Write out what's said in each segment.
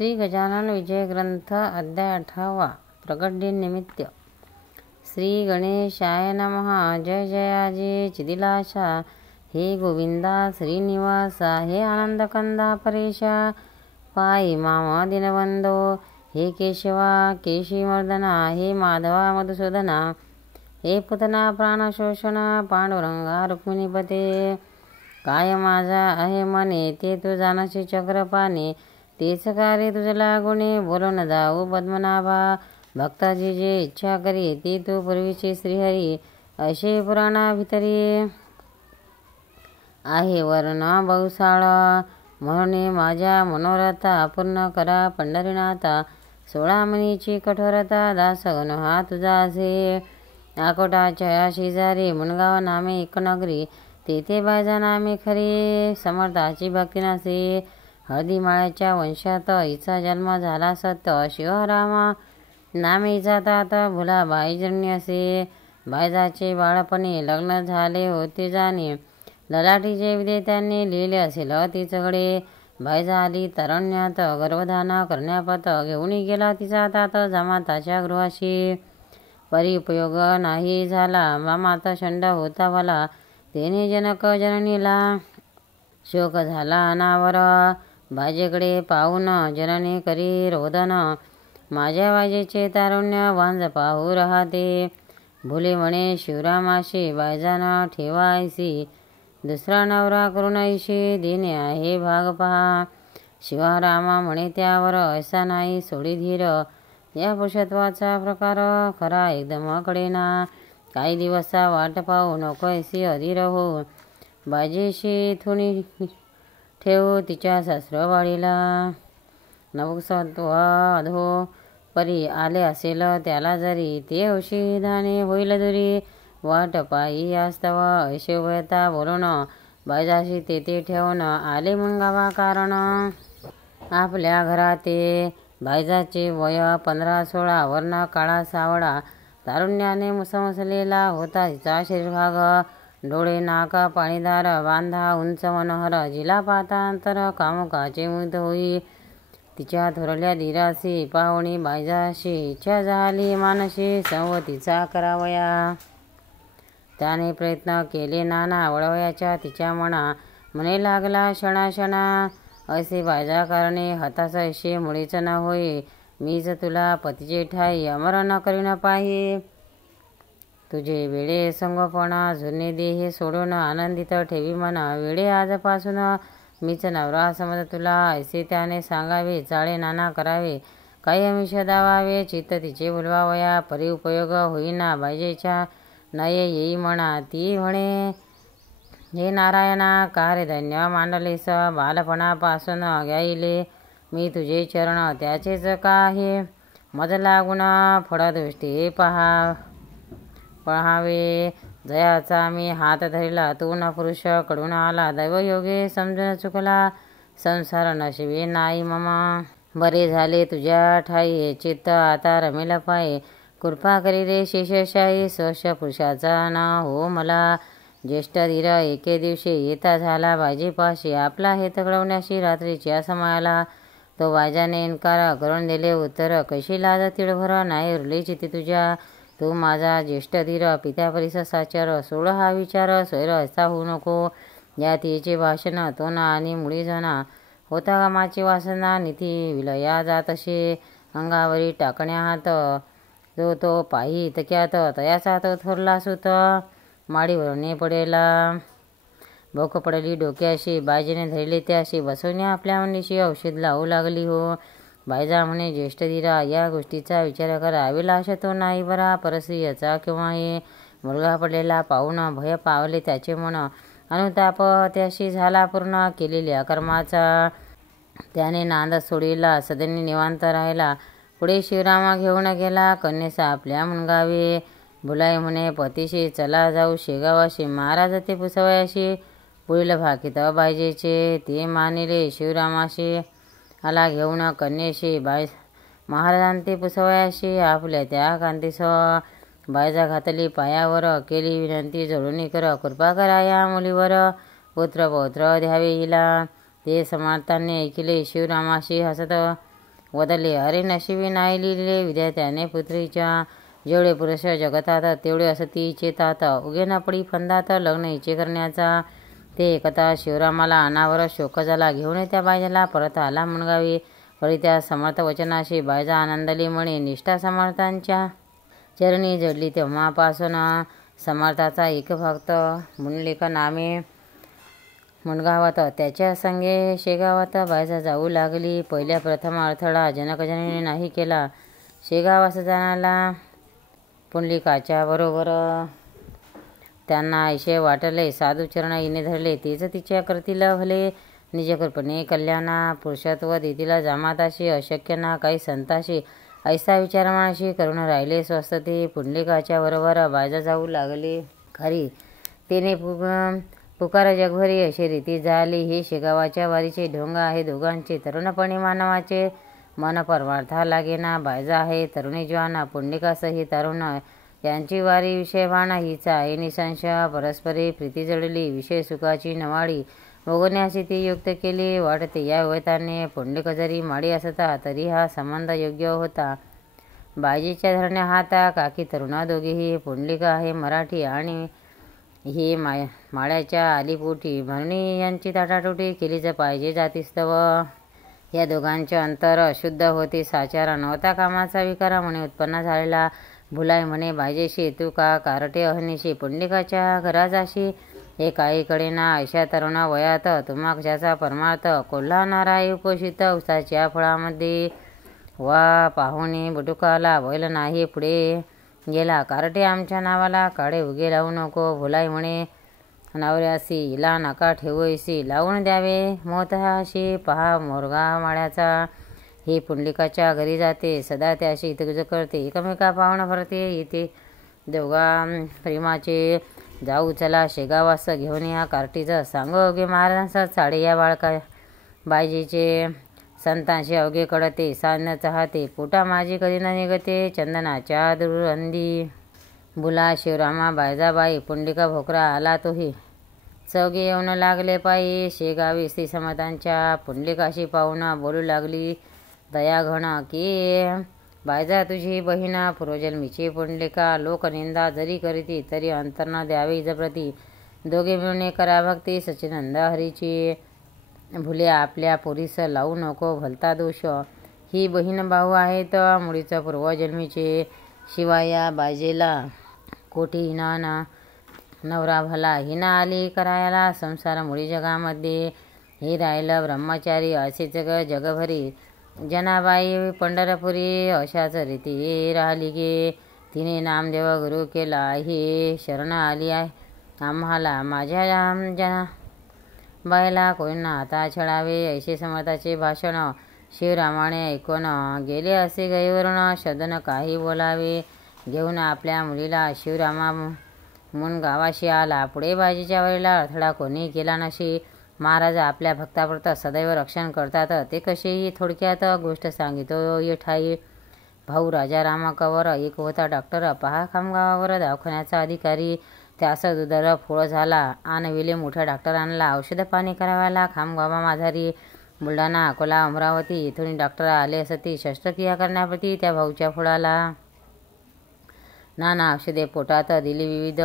श्री गजानन विजय ग्रंथ अध्याय 18 प्रगट दिन निमित्त. श्री गणेशाय नमः. जय जयाजी चिदिलाशा हे गोविंदा श्रीनिवासा हे आनंदकंदा परेशा पायी माम दिनबंधो हे केशवा केशीमर्दना हे माधवा मधुसूदना हे पुतना प्राणशोषणा पांडुरंगा रुक्मिणीपते. काय माझा आहे मने ते तू जाणशी चक्रपाणी तेच कार्य तुझ लागुणे बोलून जाऊ पद्मनाभा. भक्ताची जे इच्छा करी ती तू पूर्वीची श्रीहरी असे पुराणा भितरी आहे वर्ण बहुसाळ. म्हणून माझ्या मनोरथा पूर्ण करा पंढरीनाथा. 16 मनीची कठोरता दासगण हा तुझा असे. अकोटाच्या शेजारी मुनगाव नामे एक नगरी तेथे बायजा नामे खरी समर्थाची भक्ती नसे. हळदी माळ्याच्या वंशात हिचा जन्म झाला सत्य शिवरामा नामे हिचा तात भुला बाईजन्य असे. बायजाचे बाळपणी लग्न झाले होते जाणे ललाटीचे विदेत्यांनी लिहिले असेल तिचकडे. बायजा आली तारुण्यात गर्भधान करण्यापत घेऊन गेला तिचा तात जमाताच्या गृहाशी. परी उपयोग नाही झाला मामात शंड होता भला तेने जनक जननीला शोक झाला अनावर. बाजेकडे पाहून जननी करी रोदन माझ्या बाजेचे तारुण्य वांज पाहू राहते. भुले म्हणे शिवरामाशी बायजान ठेवायसी दुसरा नवरा करून ऐशी देणे आहे भाग पहा. शिवरामा म्हणे त्यावर ऐसा नाही सोडी धीर या पुरुषत्वाचा प्रकार खरा एकदम कडेना. काही दिवसा वाट पाहू नको ऐसी अधीर हो बाजेशी थोडी ठेवू तिच्या सासरवाडीला. नवसत्व अधो परी आले असेल त्याला जरी ते औषधाने होईल दुरी. वाट पायी यास्तव ऐशे उभयता बोलून बायजाशी तेथे ठेवून आले मुनगावा कारण आपल्या घराते. बायजाचे वय 15-16 वर्ण काळा सावळा तारुण्याने मुसमसलेला होता तिचा शरीरभाग. डोळे नाक पाणीदार बांधा उंच मनोहर जिला पाहतांतर कामुकाचे मुग्ध होई. तिच्या थोरल्या धीरासी पाहुणी बायजाशी इच्छा झाली मानशी संवतीचा करावया. त्याने प्रयत्न केले नाना वळवयाच्या तिच्या मना म्हणे लागला क्षणाक्षणा असे बायजा करणे हताश असे मुळीच न होई. मीच तुला पतीचे ठाई अमर न करीन पाही. तुझे वेळे संगोपणा जुने देहे सोडून आनंदित ठेवी म्हणा वेळे आजपासून मीच नवरा समज तुला ऐसे त्याने सांगावे. चाळे नाना करावे काही अमिष दावावे चित्त तिचे भुलवावया. परी उपयोग होईना बायजेच्या नये येई म्हणा ती म्हणे हे नारायणा कार्य धन्य मांडलेस बालपणापासून घ्याईले मी तुझे चरण त्याचेच काहे मज लागून फळदृष्टी पहावे. जयाचा मी हात धरिला तू न पुरुष कडून आला दैवयोगे समजून चुकला संसार नशिबे नाही मम. बरे झाले तुझ्या ठाई चित्त आता रमेल पाये कृपा करी रे शेषशाही स्वश पुरुषाचा ना हो मला. ज्येष्ठ धीर एके दिवशी येता झाला बाजेपाशी आपला हेत कळवण्याशी रात्रीच्या समयाला. तो बाजाने इन्कार करून दिले उत्तर कशी लाज तिळभर नाही उरली चित्ती तुझ्या. तू माझा ज्येष्ठ धीर पित्यापरीस साचर सोड हा विचार स्वैर असा होऊ नको. या तिचे भाषण तोना आणि मुळी जना होता कामाची वासना नीती विलया जातशे अंगावरी टाकण्या हात जो तो पायी इतक्यात तयाचा तो थोरला सुत माडीवरून पडेला. भोक पडली डोक्याशी बायजेने धरले त्याशी बसवण्या आपल्या मनीशी औषध लावू लागली हो. बायजा म्हणे ज्येष्ठ धीरा या गोष्टीचा विचार करा अभिलाष तो नाही बरा परस्त्रियाचा किंवा हे मुलगा पडलेला पाहून भय पावले त्याचे मन अनुताप त्याशी झाला पूर्ण केलेल्या कर्माचा. त्याने नांद सोडीला सदनी निवांत राहिला. पुढे शिवरामा घेऊन गेला कन्येसा आपल्या मुनगावे. बुलाई म्हणे पतीशी चला जाऊ शेगावाशी महाराज ते पुसवयाशी. पुढील भाकीत बायजेचे ते मानिले शिवरामाशी आला घेऊन कन्येशी महाराजांते पुसवयाशी. आपल्या त्या कांतीस बायजा घातली पायावर केली विनंती जोडून कर कृपा करा या मुलीवर पुत्र पौत्र द्यावे हिला. ते समर्थांनी ऐकिले शिवरामाशी हसत वदले. अरे नशिबी नाही लिहिले विद्यात्याने पुत्रीच्या. जेवढे पुरुष जगतात तेवढे असती चेतात. उगे न पडी फंदात लग्न इचे करण्याचा. ते एकता शिवरामाला अनावर शोक झाला. घेऊन त्या बायजाला परत आला मुणगावी. वरी त्या समर्थ वचनाशी बायजा आनंदली म्हणे. निष्ठा समर्थांच्या चरणी जडली तेव्हापासून. समर्थाचा एक भक्त मुंडलिक नामे मुणगावात. त्याच्या संगे शेगावात बायजा जाऊ लागली. पहिल्या प्रथम अडथळा जनकजननी नाही केला. शेगावास जाण्याला पुंडलिकाच्या बरोबर त्यांना ऐशे वाटले. साधू चरण इने धरले. तेच तिच्या करतील भले. निजकृपणे कल्याणा. पुरुषत्व देतील जामाताशी. अशक्य ना काही संताशी. ऐसा विचार मनाशी करून राहिले स्वस्त ते. पुंडलिकाच्या बरोबर बायजा जाऊ लागले. खरी तिने पुकार जगभरी अशी रीती झाली. हे शेगावाच्या वारीचे ढोंग आहे दोघांचे. तरुणपणी मानवाचे मन परमार्था लागेना. बायजा आहे तरुणी जवान. पुंडलिकासही तरुण. यांची वारी विषयवान हीच आहे निसंशय. परस्परी प्रीती जडली. विषय सुखाची नवाळी भोगण्याची ती युक्त केली. वाटते या व्यवताने पुंडलिक जरी माडी असता तरी हा संबंध योग्य होता. बाजीच्या धरण्या हाता काकी तरुणा दोघेही. पुंडलिक आहे मराठी आणि ही माळ्याच्या आलीपोटी. म्हणून यांची ताटाटोटी केलीच पाहिजे जातीस्तव. या दोघांचे अंतर अशुद्ध होते. साचार नव्हता कामाचा विकार म्हणे उत्पन्न झालेला. भुलाय म्हणे बायजेशी तू का कारटे अहनीशी. पुंडलिकाच्या घरा जाशी एकाईकडे ना. अशा तरुण वयात तुमाक्षाचा परमार्थ. कोल्हा नाराय उपोषित उसाच्या फळामध्ये. वा पाहुणे बुटुकाला बैल नाही पुढे गेला. कारटे आमच्या नावाला काळे उगे लावू नको. भुलाई म्हणे नवऱ्यासी हिला नका ठेवूसी. लावून द्यावे मोहताशी. पहा मोरगा माळ्याचा. ही पुंडलिकाच्या घरी जाते. सदा त्याशी इतकुज करते. एकमेका पाहुणं भरते येते. दोघा प्रेमाचे जाऊ चला शेगावास घेऊन या कार्टीचं. सांगो अवघे महाराजांचा चाडे या बाळका बायजीचे. संतांशी अवघे कडते. साधन चाहते पोटा माझी कधी न निघते. चंदनाच्या दुरंदी. बुला शिवरामा बायजाबाई. पुंडलिका भोकरा आला तोही. चौघे येऊन लागले पायी. शेगावी श्री समर्थांच्या. पुंडलिकाशी पाहून बोलू लागली दयाघन की बायजा तुझी बहीण पूर्वजन्मीची पुंडलिका. लोकनिंदा जरी करीती तरी अंतर न द्यावे इजप्रती. दोघे मिळून करा भक्ती सचिनंद हरीची. भुले आपल्या पोरीस लावू नको भलता दोष. ही बहीण भाऊ आहेत मुळीच पूर्वजन्मीचे. शिवाय या बायजेला कोटी हिना नवरा भला. हिना आली करायला संसार मुळी जगामध्ये. हे राहिलं ब्रह्मचारी असेच जगभरी. जनाबाई पंढरपुरी अशाच रीती राहिली गे. तिने नामदेव गुरु केला. ही शरण आली आहे आम्हाला. माझ्या जनाबाईला कोणींना आता छळावे. ऐसे समर्थाचे भाषण शिवरामाने ऐकून गेले असे गैवरून. शब्दन काही बोलावे. घेऊन आपल्या मुलीला शिवरामा मुन गावाशी आला. पुढे बाजीच्या वरीला अडथळा कोणी केला नशी. महाराज आपल्या भक्ताप्रत सदैव रक्षण करतात ते कसेही. थोडक्यात गोष्ट सांगितो ये ठाई. भाऊ राजाराम कवर एक होता डॉक्टर. पहा खामगावावर दवाखान्याचा अधिकारी. त्यास दुधार फोळ झाला. आणविले मोठ्या डॉक्टरांना. औषध पाणी करावायला खामगावा माझारी. बुलढाणा अकोला अमरावती इथून डॉक्टर आले असती शस्त्रक्रिया करण्याप्रती त्या भाऊच्या फोळाला. नाना औषधे पोटात दिली. विविध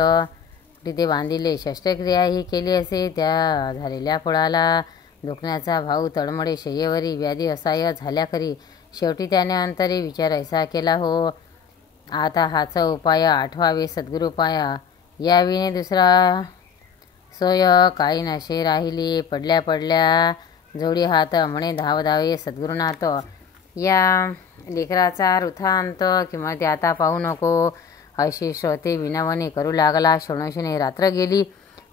तिथे बांधिले. शस्त्रक्रिया ही केली असे त्या झालेल्या फोळाला. दुखण्याचा भाऊ तळमळे शय्येवरी. व्याधी असह्य झाल्या खरी. शेवटी त्याने अंतरी विचार ऐसा केला हो आता हाच उपाय आठवावे सद्गुरुपाय. याविने दुसरा सोय काही नशे राहिली. पडल्या पडल्या जोडी हात म्हणे धाव धावे सद्गुरुनाथ. या लेकराचा रुथा अंत किंमत आता पाहू नको. अशी श्रोते विनवणी करू लागला. शोणोशने रात्र गेली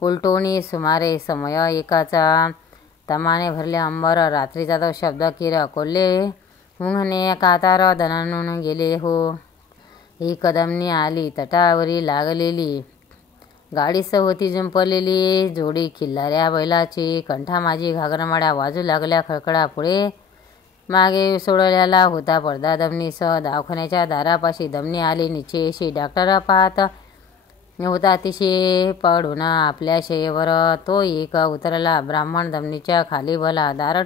उलटोनी. सुमारे समय एकाचा. तमाने भरले अंबर. रात्रीचा तो शब्द किर कोल्हे उंगणे कातार दणाणून गेले हो. ही कदमनी आली तटावरी लागलेली. गाडीस होती जुंपलेली जोडी खिल्लाऱ्या बैलाची. कंठा माझी घागरमाड्या वाजू लागल्या खळखळा. पुढे मागे सोडल्याला होता पडदा दमनीस. दवाखान्याच्या दारापाशी दमनी आली निचेशी. डॉक्टर पाहत होता अतिशय पडून आपल्या शय्येवर. तो एक उतरला. ब्राह्मण दमनीच्या खाली भला. दार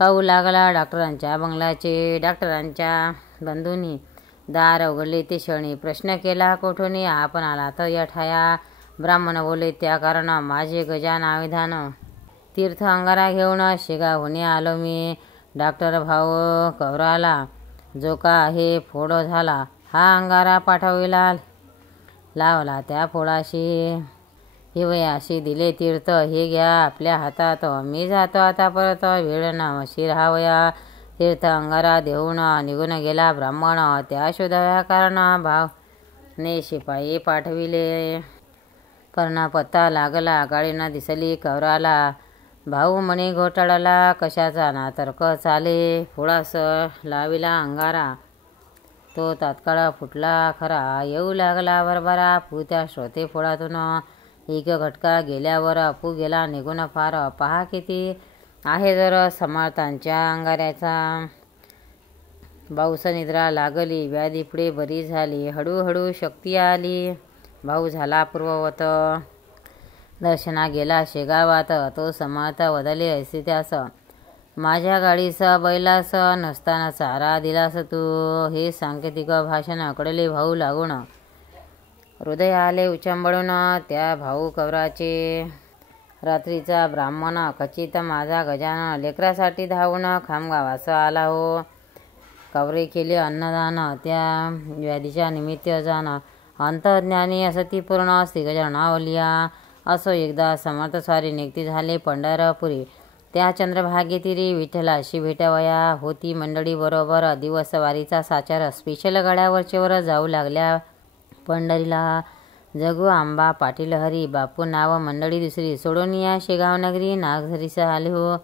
कळू लागला डॉक्टरांच्या बंगल्याचे. डॉक्टरांच्या बंधूंनी दार उघडले ते क्षणी प्रश्न केला, कोठून आपण आला तर या ठाया. ब्राह्मण बोले, त्या कारण माझे गजान विधान. तीर्थ अंगारा घेऊन शेगावहून आलो मी. डॉक्टर भाऊ कवराला जो का आहे फोड झाला, हा अंगारा पाठविला लावला त्या फोडाशी. हिवयाशी दिले तीर्थ, हे घ्या आपल्या हातात. मी जातो आता परत, वेळ नवशी राहावया. तीर्थ अंगारा देऊन निघून गेला ब्राह्मण. त्या शोधाव्या कारण भावने शिपाई पाठविले. परणा पत्ता लागला, गाडी न दिसली कवराला. भाऊ म्हणे घोटाळाला, कशाचा ना तर्क चाले. फोडास लाविला अंगारा, तो तात्काळ फुटला खरा. येऊ लागला बरबरा, त्या श्रोते फोडातून एक घटका गेल्यावर गेला निघून फार. पहा किती आहे जर समर्थांच्या अंगाऱ्याचा. भाऊस निद्रा लागली, व्याधी पुढे बरी झाली. हळूहळू शक्ती आली, भाऊ झाला पूर्ववत. दर्शना गेला शेगावात, तो समर्थ वदले ऐसे त्यास. माझ्या गाडीस बैलास नसताना चारा दिलास तू. हे सांकेतिक भाषण कडले भाऊ लागून. हृदय आले उचंबळून त्या भाऊ कवराचे. रात्रीचा ब्राह्मण खचित माझा गजान. लेकरासाठी धावून खामगावास आला हो. कवरे केले अन्नदान, त्या व्याधीच्या निमित्त जाण. अंतर्ज्ञानी असतीपूर्ण श्रीगजाननावलिया. असो एकदा समर्थ स्वारी निघती झाले पंढरपुरी. त्या चंद्रभागेतीरी विठ्ठलाशी भेटावया होती मंडळी बरोबर. दिवस वारीचा साचार स्पेशल गाड्यावरचेवर जाऊ लागल्या पंढरीला. जगू आंबा पाटील हरी बापू नाव मंडळी दुसरी. सोडून या शेगाव नगरी नागझरीस आले हो.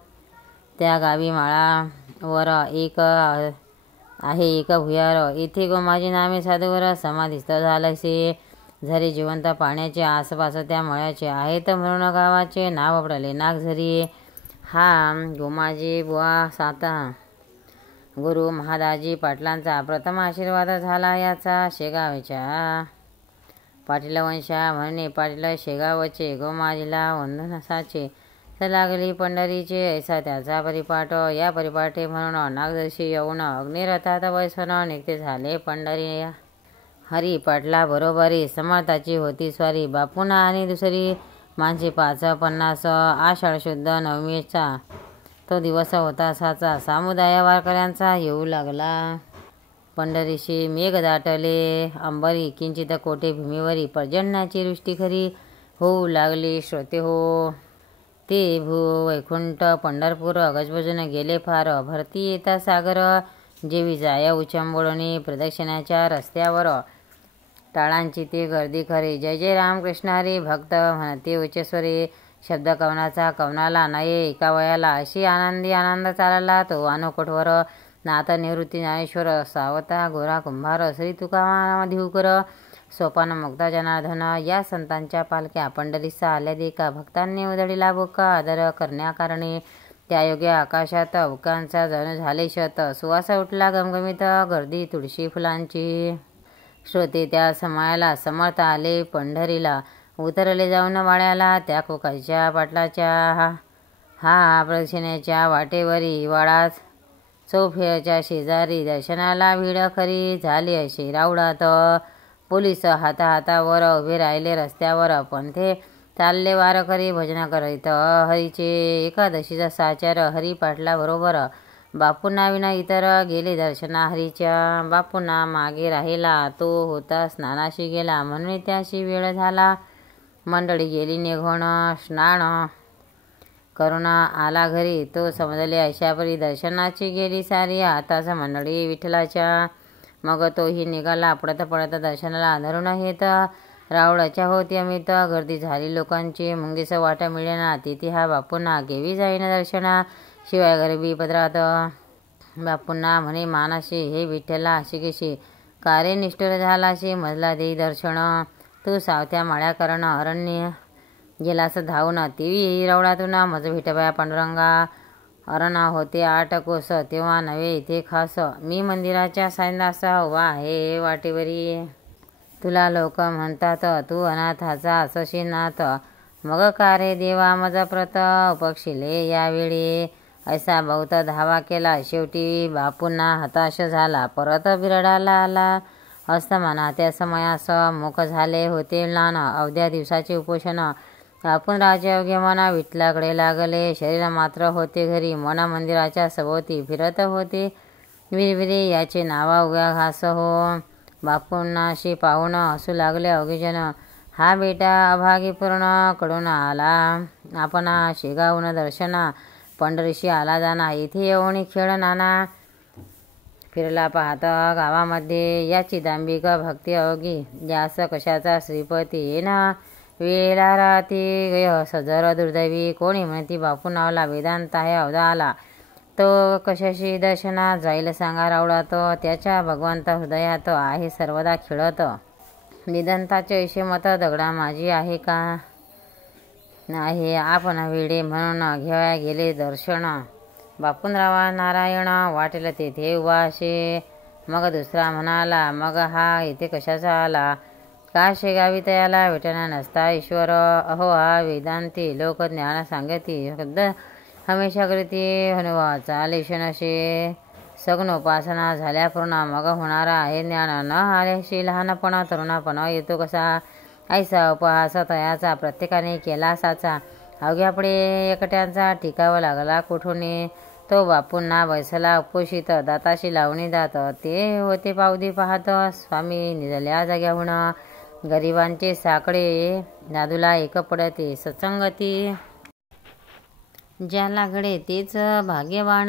त्या गावी माळावर एक आहे एक भुयार. येथे गोमाजी नामे साधूवर समाधिस्थ झालसे. झरे जिवंत पाण्याचे आसपास त्या मळ्याचे आहेत म्हणून गावाचे नाव पडले नागझरी. हा गोमाजी बुवा साता गुरु महादाजी पाटलांचा प्रथम आशीर्वाद झाला याचा. शेगावच्या पाटील वंशा म्हणणे पाटील शेगावचे. गोमाजीला वंदनासाचे लागली पंढरीचे, ऐसा त्याचा परिपाठ. या परिपाठे म्हणून नागदर्शी येऊन अग्निरथात वैसन निघते झाले पंढरी. हरी पाटला बरोबरी समर्थाची होती स्वारी. बापूना आणि दुसरी माणसे 550. आषाढ शुद्ध नवमीचा तो दिवस होता साचा. समुदाय वारकऱ्यांचा येऊ लागला पंढरीशी. मेघ दाटले अंबरी, किंचित कोठे भूमीवरी. पर्जन्याची वृष्टी खरी होऊ लागली श्रोते हो. ते वैकुंठ पंढरपूर गजबजून गेले फार. भरती येता सागर जेवी जाय उचंबळणी. प्रदक्षिणाच्या रस्त्यावर टाळांची ते गर्दी खरी. जय जय रामकृष्ण हरी भक्त म्हणते उच्चस्वरी. शब्द कवनाचा कवनाला नये एका वयाला. अशी आनंदी आनंद चालला तो अनुकोटवर. नाथ निवृत्ती ज्ञानेश्वर सावता गोरा कुंभार. श्री तुकारामधिवकर सोपान मुक्ता जनार्दन. या संतांच्या पालख्या पंढरीस आल्या देखा. भक्तांनी उधळीला बुक्का आदर करण्याकारणे. त्या योगे आकाशात उकांचा जणू झाले शत. सुवास उठला गमगमीत गर्दी तुळशी फुलांची. श्रोते त्या समायाला समर्थ आले पंढरीला. उतरले जाऊन वाड्याला त्या कोकाच्या पाटलाच्या. हा प्रदक्षिणेच्या वाटेवरी वाडाच चौफेरच्या शेजारी. दर्शनाला भीड खरी झाली अशी राऊडात. पोलीस हातावर उभे राहिले रस्त्यावर. पंथे चालले वारकरी भजन करीत हरीचे. एकादशीचा साचार हरी पाटला बरोबर. बापूंना विना इतर गेले दर्शना हरीच्या. बापूंना मागे राहिला तो होता स्नानाशी गेला. म्हणून त्याशी वेळ झाला. मंडळी गेली निघून. स्नान करून आला घरी. तो समजले अशापरी दर्शनाची गेली सारी. आताच मंडळी विठ्ठलाच्या. मग तोही निघाला पडत पडत दर्शनाला. धरून हेत रावळाच्या होती अमित गर्दी झाली लोकांची. मुंगीस वाटा मिळेना तिथे हा बापूंना केवी जाईन दर्शना. शिवाय गरिबी पदरात. बापूंना म्हणे मानाशी, हे विठ्ठला अशी कशी कार्य निष्ठुर झालाशी. मजला देई दर्शन तू सावत्या माळ्या करण. अरण्य गेलास धावून तेवी रवळातून. मज भेटबाया पांडुरंगा. अरण होते 8 कोस तेव्हा नव्हे इथे खास. मी मंदिराच्या सायंदास उभा आहे वाटेवरी. तुला लोक म्हणतात तू अनाथाचा असशी नाथ. मग का रे देवा मज प्रत उपक्षिले यावेळी. ऐसा बहुत धावा केला. शेवटी बापूंना हताश झाला. परत बिरडाला आला असताना त्या समयास मुख झाले होते नान. अवघ्या दिवसाचे उपोषण. आपण राजे अवघे मना विठ्ठलाकडे लागले. शरीर मात्र होते घरी. मन मंदिराच्या सभोवती फिरत होते विरविरे. याचे नावा उग्या घास हो. बापूंनाशी पाहून हसू लागले अवघेजन. हा बेटा अभागी पूर्ण कडून आला. आपण शेगावून दर्शना पंढरीशी आला जाना. इथे येऊन खेळ नाना फिरला पाहता गावामध्ये. याची दांभिक भक्ती अवघी. यास कशाचा श्रीपती येन वेळेला राहते गय सजर दुर्दैवी. कोणी म्हणती बापू नावला वेदांत आहे अवधा आला. तो कशाशी दर्शना जाईल सांगा रावळात. त्याच्या भगवंत हृदयात आहे सर्वदा खेळत. वेदांताचे ऐसे मत दगडा माझी आहे का आहे. आपण वेडे म्हणून घेवाय गेले दर्शन. बापूनरावा नारायण वाटेल तेथे उभा असे. मग दुसरा म्हणाला मग हा इथे कशाचा आला. का शेगावी तयाला भेटना नसता ईश्वर. अहो हा वेदांती लोक ज्ञान सांगती. शब्द हमेशा करती अनुभवाचा लेशन असे. सगुणोपासना झाल्या पूर्ण मग होणारा आहे ज्ञान. न आल्याशी लहानपणा तरुणापणा येतो कसा. ऐसा उपहास तयाचा प्रत्येकाने केला साचा. अवघ्यापुढे एकट्यांचा टिकावा लागला कुठून. तो बापूंना बैसला उपोषित. दाताशी लावणी दात ते होते पावदी पाहत. स्वामी निजल्या जाग्याहून. गरिबांचे साकडे दादूला एक पडते. सत्संगती ज्याला घडे तेच भाग्यवान.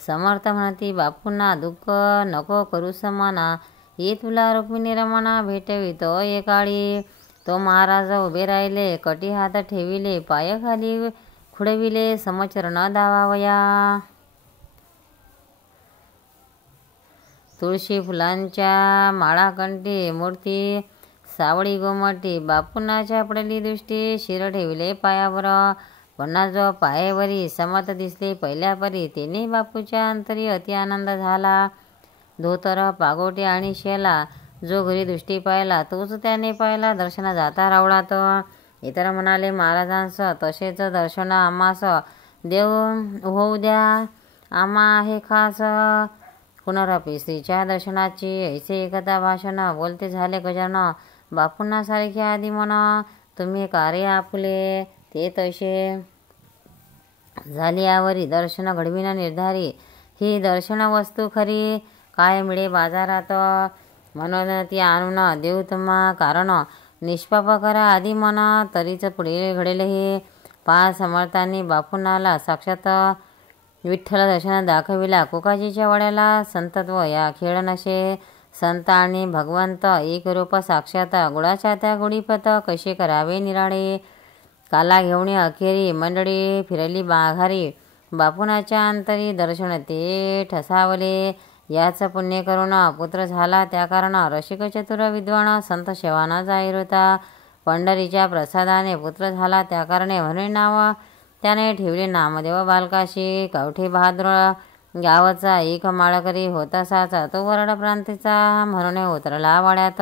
समर्थ म्हणती बापूंना दुःख नको करू समाना. ये तुला रुक्मिणी रमणा भेटवितो एकाळी. तो महाराज उभे राहिले कटी हात ठेविले. पाय खाली खुडविले समचरण दावावया. तुळशी फुलांच्या माळा कंठी मूर्ती सावळी गोमटी. बापूंनाच्या पडली दृष्टी शिर ठेविले पायावर. पुन्हा जो पायवरी समत दिसले पहिल्या परी. तेने बापूच्या अंतरी अति आनंद झाला. धोतर पागोटे आणि शेला जो घरी दृष्टी पाहिला तोच त्याने पाहिला दर्शन जाता रावळात. इतर म्हणाले महाराजांस तसेच दर्शन आम्हास देव होऊ द्या. आम्हा हे खास पुनरपी स्त्रीच्या दर्शनाची ऐसे एकदा भाषण. बोलते झाले गजान बापूंना सारखे आधी म्हणा. तुम्ही कार्य आपुले ते तसे झाली यावरी. दर्शन घडविना निर्धारी. ही दर्शन वस्तू खरी काय मिळे बाजारात. म्हणून ती आणून देऊ तुम्हा कारण. निष्पाप करा आधी म्हणा तरीच पुढे घडेल हे. पाच समर्थांनी बापूंनाला साक्षात विठ्ठल दर्शन दाखविला. कोकाजीच्या वड्याला संतत्व या खेळ नशे. संत आणि भगवंत एक रूप साक्षात. गुळाच्या त्या गुढीपत कसे करावे निराळे. काला घेऊन अखेरी मंडळी फिरली माघारी. बापूनाच्या अंतरी दर्शन ते ठसावले. याच पुण्य करून पुत्र झाला त्या कारण. रसिक चतुर विद्वान संत शेवाना जाहीर होता. पंढरीच्या प्रसादाने पुत्र झाला त्या कारणे म्हणून नाव त्याने ठेवले नामदेव बालकाशी. कवठे बहादूर गावाचा एक माळकरी होता साचा. तो वरड प्रांतीचा म्हणून उतरला वाड्यात.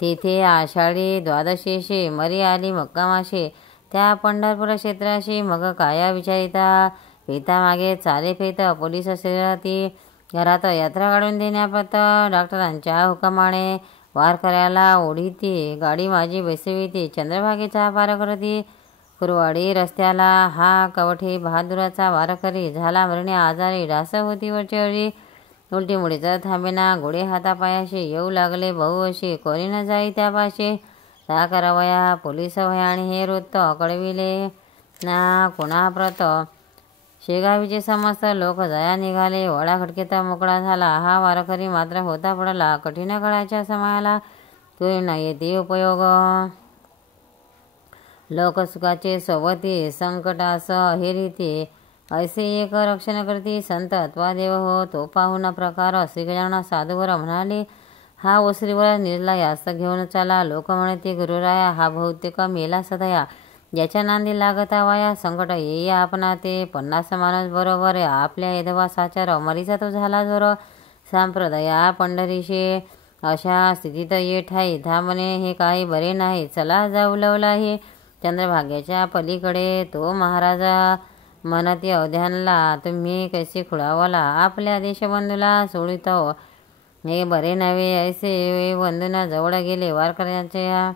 तिथे आषाढी द्वादशीशी मरी आली मुक्कामाशी. त्या पंढरपूर क्षेत्राशी मग काया विचारिता. पिता मागे चाले फेत पोलीस श्रीरथी. घरात यात्रा काढून देण्यापत डॉक्टरांच्या हुकमाने. वारकऱ्याला ओढीती गाडी माझी बसविती. चंद्रभागेचा पार करती कुरवाडी रस्त्याला. हा कवठे बहादुराचा वारकरी झाला मरणे आजारी. डास होती वरचेवरी उलटी मुडीचा थांबेना. गोडे हातापायाशी येऊ लागले बहु अशी. कोणी न जाई त्यापाशी. त्या करावया पोलीस वया आणि हे वृत्त कळविले ना कुणा प्रत. शेगावीचे समस्त लोक जया निघाले. वडा खटकेत मोकळा झाला. हा वारकरी मात्र होता पडला कठीण काळाच्या समयाला. तो न येते उपयोग. लोकसुखाचे सोबती संकटास हे रीती. ऐसे एक रक्षण करती संत अथवा देव हो. तो पाहून प्रकार श्रीगजानन साधूवर म्हणाले हा ओसरीवर निर्ला यास्त घेऊन चाला. लोक म्हणते गुरुराया हा बहुतेक मेला सदया. ज्याच्या नांदी लागता वाया संकट येई आपणा ते. 50 माणूस बरोबर आपल्या यदवा साचार. मरीचा तो झाला जोर संप्रदया पंढरीशी. अशा स्थितीत ये ठाई थांबणे हे काही बरे नाही. चला जाऊ लवला हे चंद्रभाग्याच्या पलीकडे. तो महाराजा म्हणती अवध्यांना, तुम्ही कैसे खुळावला आपल्या देशबंधूला सोडितो, हे बरे नव्हे. ऐसे बंधूंना जवळ गेले, वारकऱ्याच्या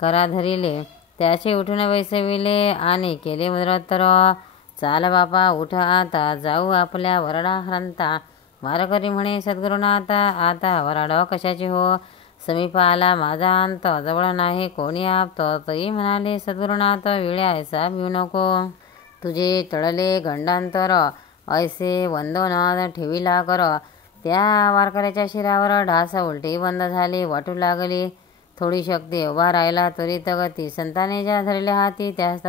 करा धरिले, त्याचे उठून बैसविले आणि केले मदरोत्तर. चाल बापा, उठ आता, जाऊ आपल्या वरडाहंता. वारकरी म्हणे, सद्गुरुनाथा, आता वराड कशाचे हो, समीप आला माझा अंत, जवळ नाही कोणी आपत. तरी म्हणाले, सद्गुरुनाथ, वेळ्या ऐसा भिऊ नको, तुझे टळले गंडांतर, ऐसे वंदन ठेविला कर. त्या वारकऱ्याच्या शिरावर ढास उलटी बंद झाली, वाटू लागली थोडी शक्ती. उभा राहिला त्वरित गती, संताने ज्या धरल्या हाती, त्यास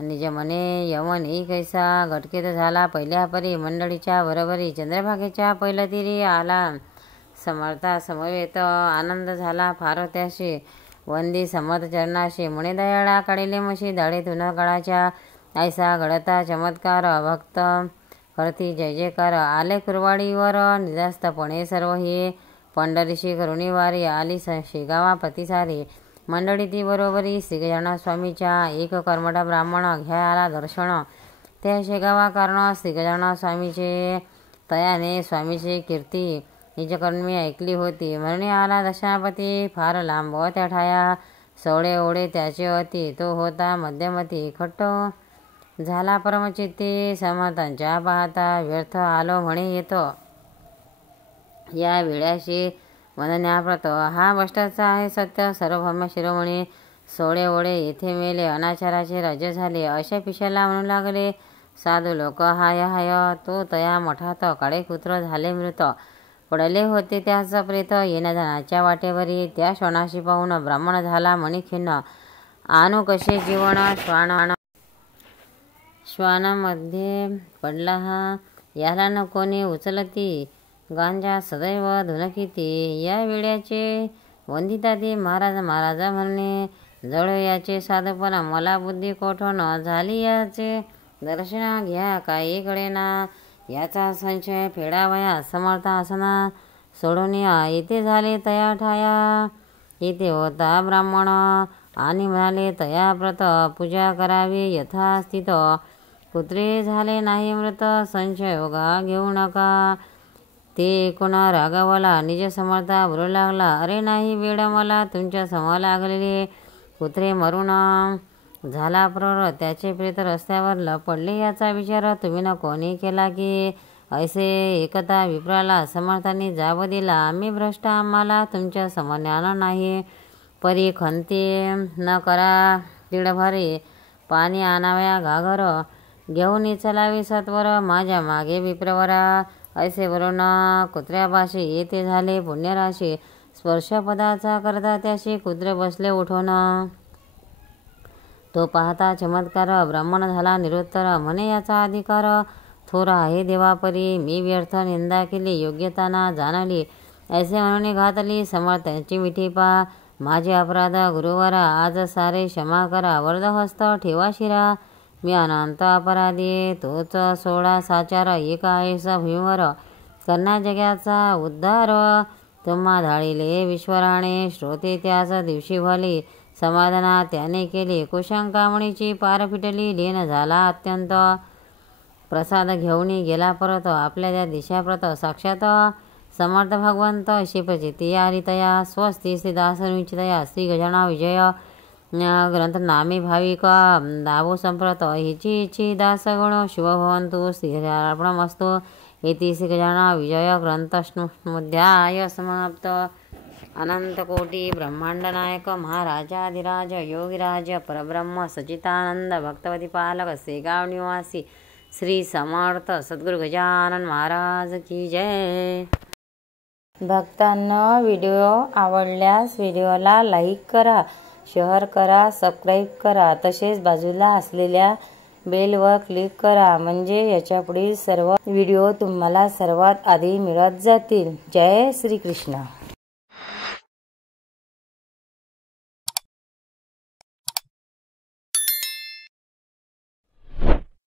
निज मने यमन ही कैसा घटकेत झाला. पहिल्या परी मंडळीच्या बरोबरी चंद्रभागेच्या पैलतीरी आला. समर्था समवेत आनंद झाला फार त्याशी, वंदी समर्थ चरणाशी. मुळे दयाळा काढिले मशी, दाढेतून काळाच्या ऐसा घडता चमत्कार. भक्त करती जय जयकार, आले कुरवाडीवर निदास्तपणे सर्व हे. पंढरीशी करुणी वारी, आली शेगावा प्रतिसारी. मंडळी ती बरोबरी श्रीगजानन स्वामीच्या, एक कर्मठा ब्राह्मण घ्यायला दर्शन. त्या शेगावा कारण श्रीगजानन स्वामीचे, तयाने स्वामीची कीर्ती निजकर्मी ऐकली होती. म्हणून आला दक्षिणापती, फार लांब त्या ठाया, सवळे ओढे त्याचे अति. तो होता मध्यमती, खट्ट झाला परमचित्ती, समर्थांच्या पाहता व्यर्थ आलो म्हणे येतो. या वेळ्याशी वंदन्याप्रत, हा भ्रष्टाचा आहे सत्य, सार्वभौम शिरोमणी. सोळे ओढे येथे मेले, अनाचाराचे राज्य झाले, अशा पिशाला म्हणू लागले साधू लोक. हाय हाय, तो तया मठात काळेकुत्र झाले मृत. पडले होते त्याच प्रेत, येण्याजाण्याच्या वाटेवरी. त्या श्वानाशी पाहून ब्राह्मण झाला मणी खिन्न. आणू कसे जीवन श्वानामध्ये पडला हा, याला न कोणी उचलती. गांजा सदैव धुनकिती. या वेळ्याचे वंदिता ती महाराज महाराज म्हणणे, जळ याचे साधपण मला बुद्धी कोठून झाली. याचे दर्शन घ्या काही कळेना, याचा संशय फेडावया समर्थ असना. सोडून या येथे झाले तया ठाया, येथे होता ब्राह्मण आणि म्हणाले तया व्रत. पूजा करावी यथास्थित, कुत्रे झाले नाही मृत. संशय योगा घेऊ नका. ते कोणा रागावला निज समर्था बोलू लागला, अरे नाही वेळ मला, तुमच्या सम लागलेले कुत्रे मरून झाला प्रर. त्याचे प्रेत रस्त्यावर लपडले, याचा विचार तुम्ही न कोणी केला की. ऐसे एकता विप्राला समर्थांनी जाब दिला, आम्ही भ्रष्ट, आम्हाला तुमच्या समज्ञान नाही. परी खंती न करा तिडभरे, पाणी आणाव्या घागर. घेऊन चलावी सत्वर, माझ्या मागे विप्रवरा. ऐसे वरून कुत्र्यापाशी येथे झाले पुण्यराशी. स्पर्शपदाचा करता त्याशी कुत्रे बसले उठून. तो पाहता चमत्कार, ब्राह्मण झाला निरुत्तर. म्हणे याचा अधिकार थोर आहे देवापरी. मी व्यर्थ निंदा केली, योग्यता ना जाणली. ऐसे म्हणून घातली समर्थांची मिठी पा. माझे अपराध गुरुवरा, आज सारे क्षमा करा. वरदहस्त ठेवा शिरा, मी अनंत अपराधी. तोच सोळा साचार, एक आहेस भीमवर. करण्या जगाचा उद्धार, तुम्हा धाडिले विश्वराणे. श्रोते त्याच दिवशी भली, समाधाना त्याने केली. कुशंकामणीची पार फिटली, लीन झाला अत्यंत. प्रसाद घेऊन गेला परत, आपल्या त्या दिशाप्रत. साक्षात समर्थ भगवंत शिवचिती हरितया. स्वस्ती श्रीदास निश्चितया. श्री गजानन विजय ग्रंथ नामे भाविक दावो संप्रत. हिची इच्छी दासगुण शुभ भवंतु. श्रीहरिर्पणमस्तु. इति श्री गजानन विजय ग्रंथस्मुध्याय समाप्त. अनंतकोटी ब्रह्मांड नायक महाराजाधिराज योगिराज परब्रह्म सच्चिदानंद भक्तवती पालक शेगाव निवासी श्री समर्थ सद्गुरु गजानन महाराज की जय. भक्तांनो, व्हिडिओ आवडल्यास व्हिडिओला लाईक करा, शेअर करा, सबस्क्राईब करा. तसेच बाजूला असलेल्या बेलवर क्लिक करा, म्हणजे याच्या पुढील सर्व व्हिडिओ तुम्हाला सर्वात आधी मिळत जातील. जय श्री कृष्ण.